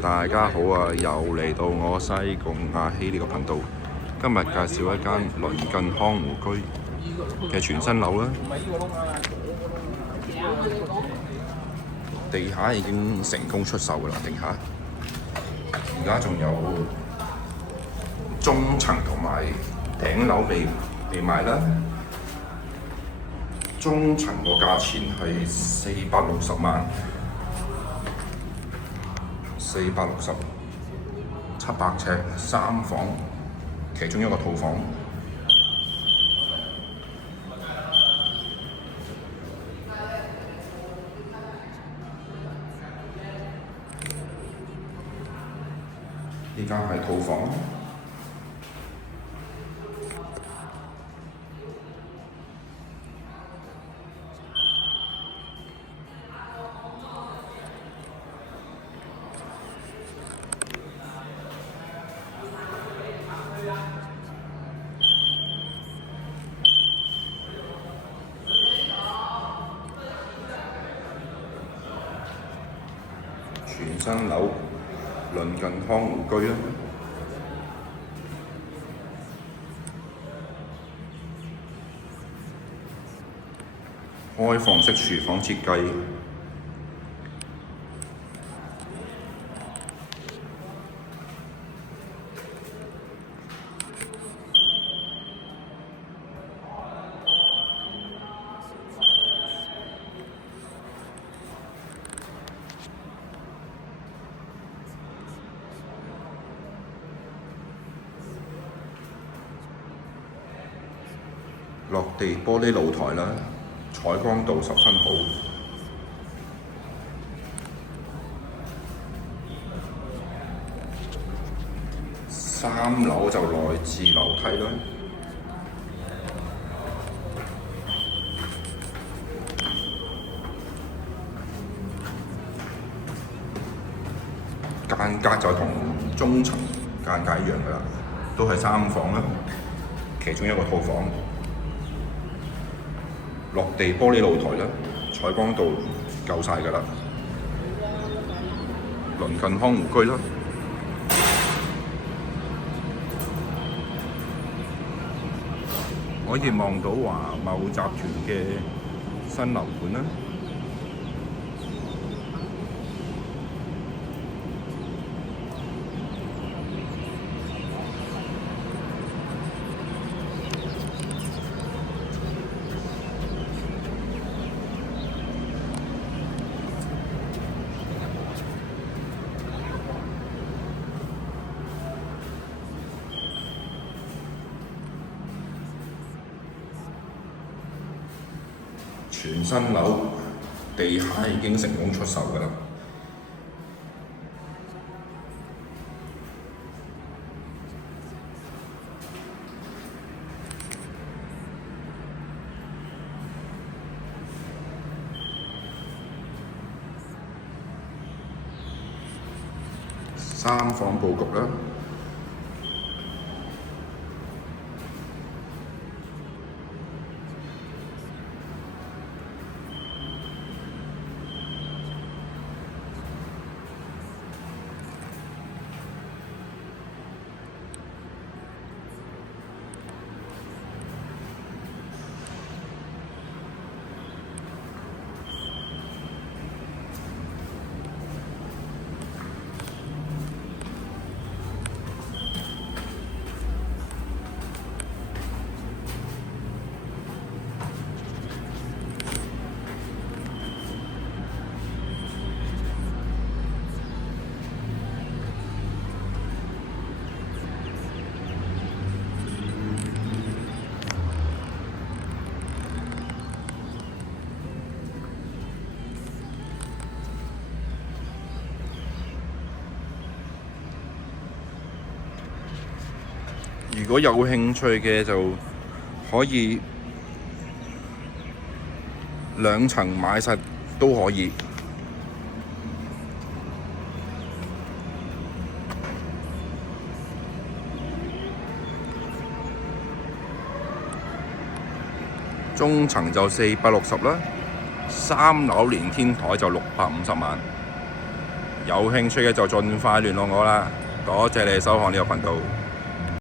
大家好啊！又嚟到我西貢阿希呢個頻道。今日介紹一間鄰近康湖居嘅全新樓啦。地下已經成功出售㗎啦，地下。而家仲有中層同埋頂樓未賣啦。中層個價錢係460萬，460，700尺3房，其中一個套房。呢間係套房。全新樓，鄰近康湖居啦。開放式廚房設計，落地玻璃露台啦，採光度十分好。3樓就內置樓梯啦。間隔就同中層間隔一樣㗎啦，都係3房啦，其中一個套房。落地玻璃露台啦，採光度夠晒㗎啦。鄰近康湖居啦，可以望到華懋集團嘅新樓盤啦。全新樓，地下已經成功出售㗎啦。3房佈局啦。如果有興趣嘅就可以2層買晒都可以。中層就460啦，3樓連天台就650萬。有興趣嘅就盡快聯絡我啦。多謝你收看呢個頻道。